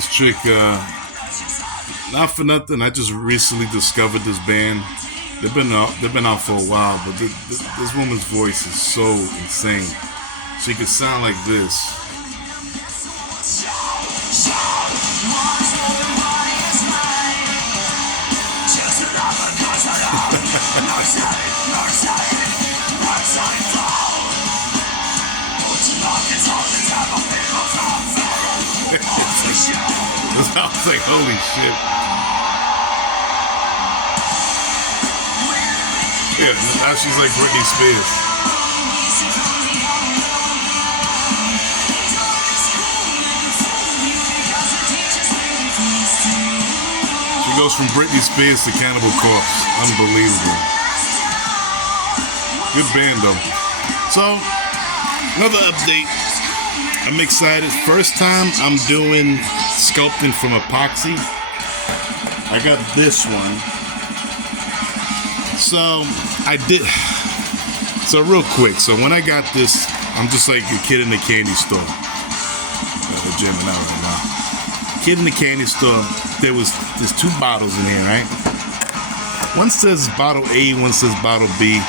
This chick, not for nothing, I just recently discovered this band. They've been out for a while, but this woman's voice is so insane. She can sound like this. I was like, holy shit. Yeah, now she's like Britney Spears. She goes from Britney Spears to Cannibal Corpse. Unbelievable. Good band though. So, another update. I'm excited. First time I'm doing sculpting from epoxy. I got this one. So I did. So real quick. So when I got this, I'm just like a kid in the candy store. They're jamming out right now. Kid in the candy store. There's two bottles in here, right? One says bottle A, one says bottle B.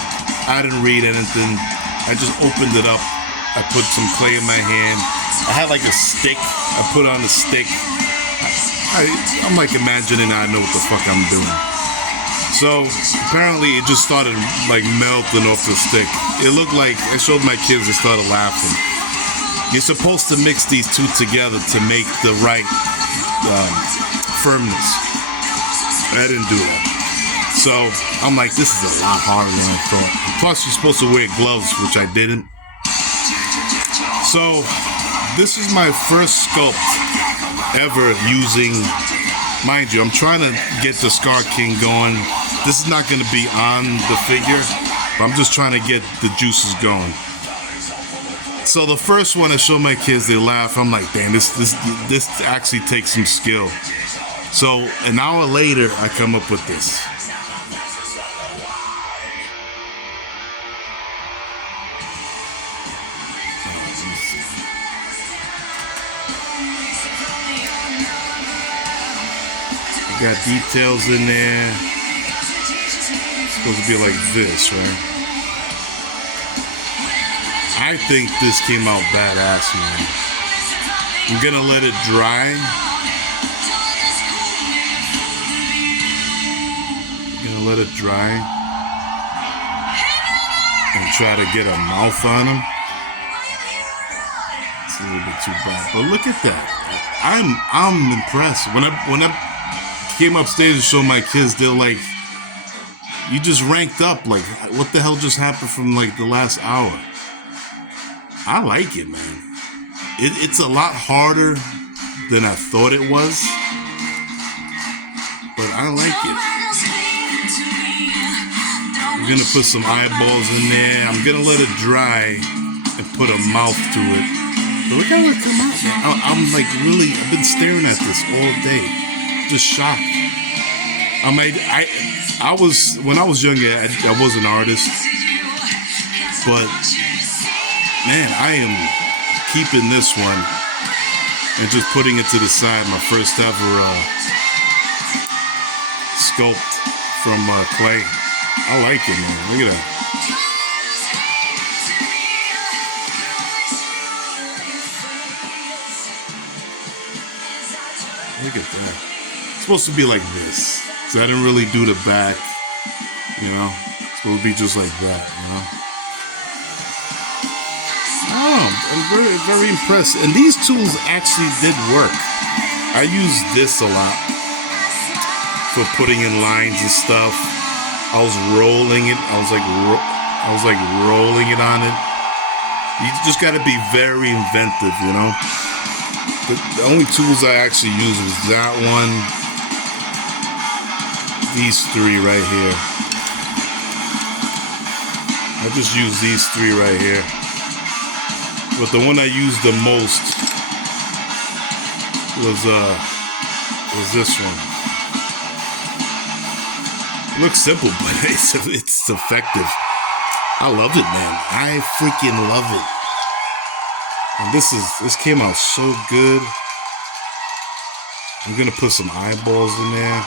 I didn't read anything. I just opened it up. I put some clay in my hand. I had like a stick. I put on a stick. I'm like imagining I know what the fuck I'm doing. So apparently it just started like melting off the stick. It looked like, I showed my kids, they started laughing. You're supposed to mix these two together to make the right firmness. I didn't do that. So I'm like, this is a lot harder than I thought. Plus you're supposed to wear gloves, which I didn't. So, this is my first sculpt ever using, mind you, I'm trying to get the Skar King going. This is not going to be on the figure, but I'm just trying to get the juices going. So the first one I show my kids, they laugh. I'm like, damn, this actually takes some skill. So an hour later, I come up with this. Got details in there. It's supposed to be like this, right? I think this came out badass, man. I'm gonna let it dry. And try to get a mouth on him. It's a little bit too bright, but look at that. I'm impressed. When I came upstairs to show my kids, they're like, you just ranked up. Like, what the hell just happened from like the last hour? I like it, man. It's a lot harder than I thought it was, but I like it. I'm gonna put some eyeballs in there. I'm gonna let it dry and put a mouth to it. But look how it come out, man. I'm like really, I've been staring at this all day. Just shocked. I was, when I was younger, I was an artist, but man, I am keeping this one and just putting it to the side. My first ever sculpt from clay. I like it, man. Look at that. Look at that. It's supposed to be like this. So I didn't really do the back, you know. It's supposed to be just like that, you know. Oh, I'm very, very impressed. And these tools actually did work. I use this a lot for putting in lines and stuff. I was rolling it. I was like rolling it on it. You just got to be very inventive, you know. The only tools I actually used was that one, these three right here. I just use these three right here. But the one I used the most was this one. It looks simple, but it's effective. I love it, man. I freaking love it. And this came out so good. I'm gonna put some eyeballs in there.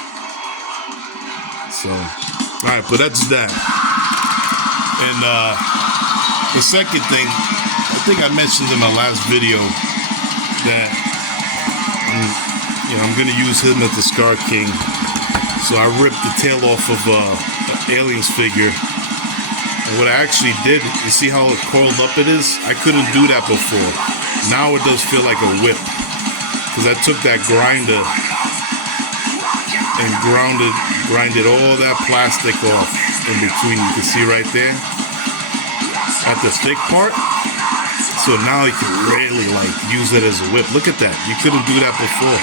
So, all right, but that's that. And the second thing, I think I mentioned in my last video that I'm gonna use him as the Skar King. So I ripped the tail off of an Aliens figure. And what I actually did, you see how coiled up it is? I couldn't do that before. Now it does feel like a whip. Because I took that grinder and grinded all that plastic off in between. You can see right there at the thick part. So now you can really like use it as a whip. Look at that. You couldn't do that before.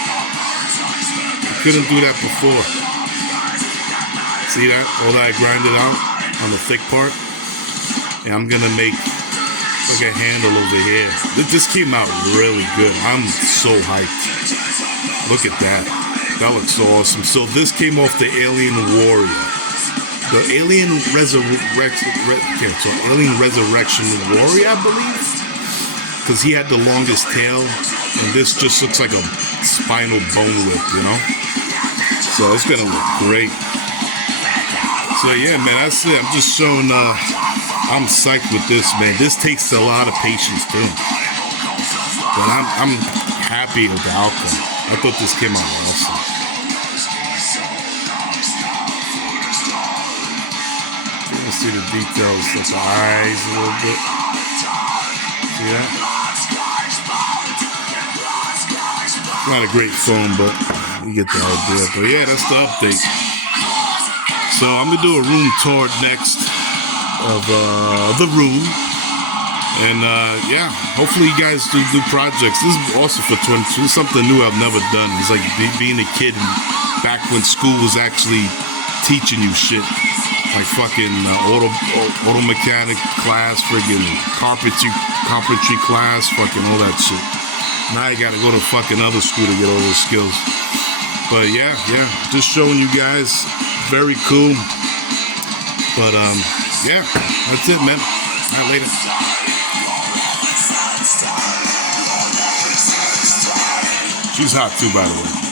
You couldn't do that before. See that? All that I grinded out on the thick part. And I'm gonna make like a handle over here. This came out really good. I'm so hyped. Look at that. That looks so awesome. So this came off the Alien Warrior. The Alien Resurrection Warrior, I believe. Because he had the longest tail. And this just looks like a spinal bone whip, you know? So it's gonna look great. So yeah, man, that's it. I'm just showing I'm psyched with this, man. This takes a lot of patience too. But I'm happy with the outcome. I thought this came out awesome. You can see the details of the eyes a little bit. See that? Not a great phone, but you get the idea. But yeah, that's the update. So I'm gonna do a room tour next of the room, and yeah, hopefully you guys do projects. This is also for 22. This is something new I've never done. It's like being a kid back when school was actually teaching you shit, like fucking auto mechanic class, friggin' carpentry class, fucking all that shit. Now you gotta go to fucking other school to get all those skills. But yeah, just showing you guys. Very cool. But yeah, that's it, man. All right, later. She's hot too, by the way.